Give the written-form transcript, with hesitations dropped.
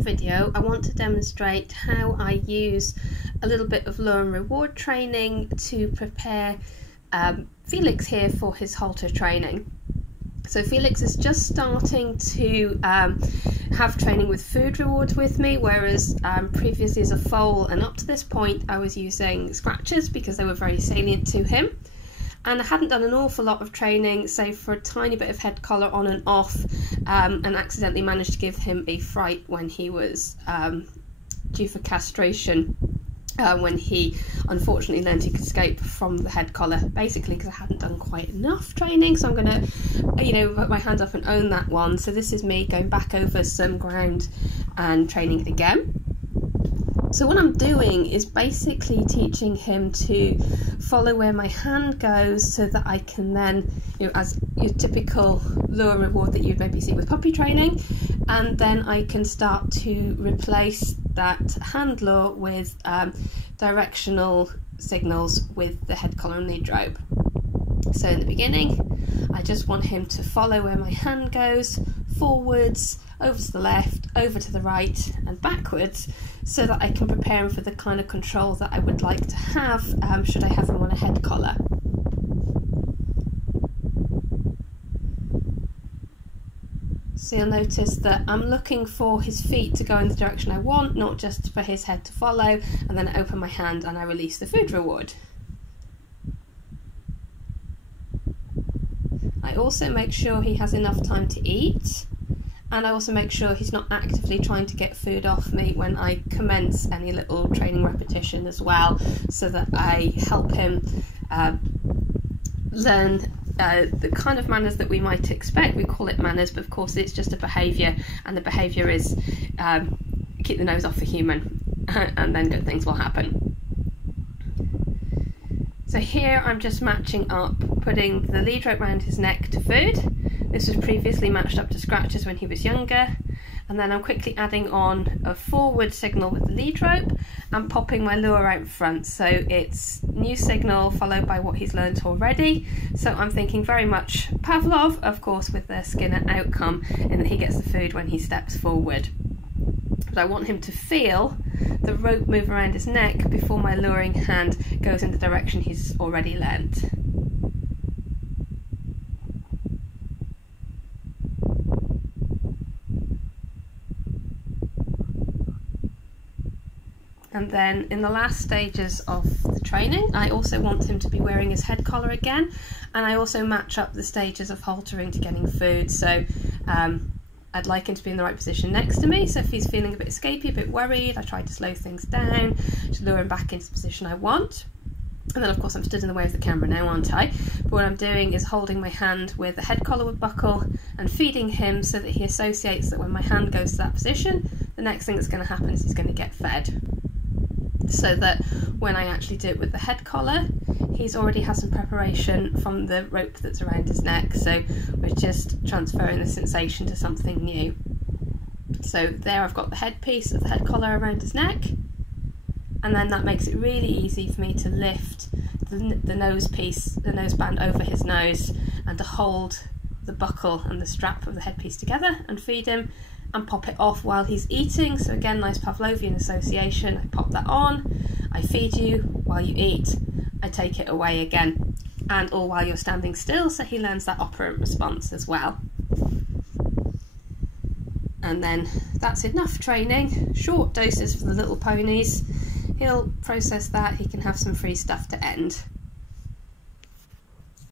Video, I want to demonstrate how I use a little bit of lure and reward training to prepare Felix here for his halter training. So Felix is just starting to have training with food rewards with me, whereas previously as a foal and up to this point I was using scratches because they were very salient to him. And I hadn't done an awful lot of training, save for a tiny bit of head collar on and off, and accidentally managed to give him a fright when he was due for castration, when he unfortunately learned he could escape from the head collar, basically because I hadn't done quite enough training. So I'm going to, put my hand up and own that one. So this is me going back over some ground and training it again. So what I'm doing is basically teaching him to follow where my hand goes so that I can then, as your typical lure and reward that you'd maybe see with puppy training, and then I can start to replace that hand lure with directional signals with the head collar and lead rope. So in the beginning, I just want him to follow where my hand goes, forwards, over to the left, over to the right and backwards, so that I can prepare him for the kind of control that I would like to have should I have him on a head collar. So you'll notice that I'm looking for his feet to go in the direction I want, not just for his head to follow, and then I open my hand and I release the food reward. I also make sure he has enough time to eat, and I also make sure he's not actively trying to get food off me when I commence any little training repetition as well, so that I help him learn the kind of manners that we might expect. We call it manners, but of course it's just a behaviour, and the behaviour is keep the nose off a human and then good things will happen. So here I'm just matching up, putting the lead rope around his neck to food. This was previously matched up to scratches when he was younger, and then I'm quickly adding on a forward signal with the lead rope and popping my lure out front. So it's new signal followed by what he's learned already. So I'm thinking very much Pavlov, of course, with the Skinner outcome, in that he gets the food when he steps forward. But I want him to feel the rope move around his neck before my luring hand goes in the direction he's already learnt. And then in the last stages of the training, I also want him to be wearing his head collar again, and I also match up the stages of haltering to getting food. So I'd like him to be in the right position next to me, so if he's feeling a bit escapey, a bit worried, I try to slow things down to lure him back into the position I want. And then of course I'm stood in the way of the camera now, aren't I? But what I'm doing is holding my hand where the head collar would buckle and feeding him so that he associates that when my hand goes to that position, the next thing that's going to happen is he's going to get fed. So that when I actually do it with the head collar, he's already had some preparation from the rope that's around his neck, so we're just transferring the sensation to something new. So there I've got the headpiece of the head collar around his neck, and then that makes it really easy for me to lift the nose piece, the nose band over his nose, and to hold the buckle and the strap of the headpiece together and feed him and pop it off while he's eating. So again, nice Pavlovian association. I pop that on, I feed you while you eat, I take it away again, and all while you're standing still, so he learns that operant response as well. And then that's enough training, short doses for the little ponies. He'll process that, he can have some free stuff to end.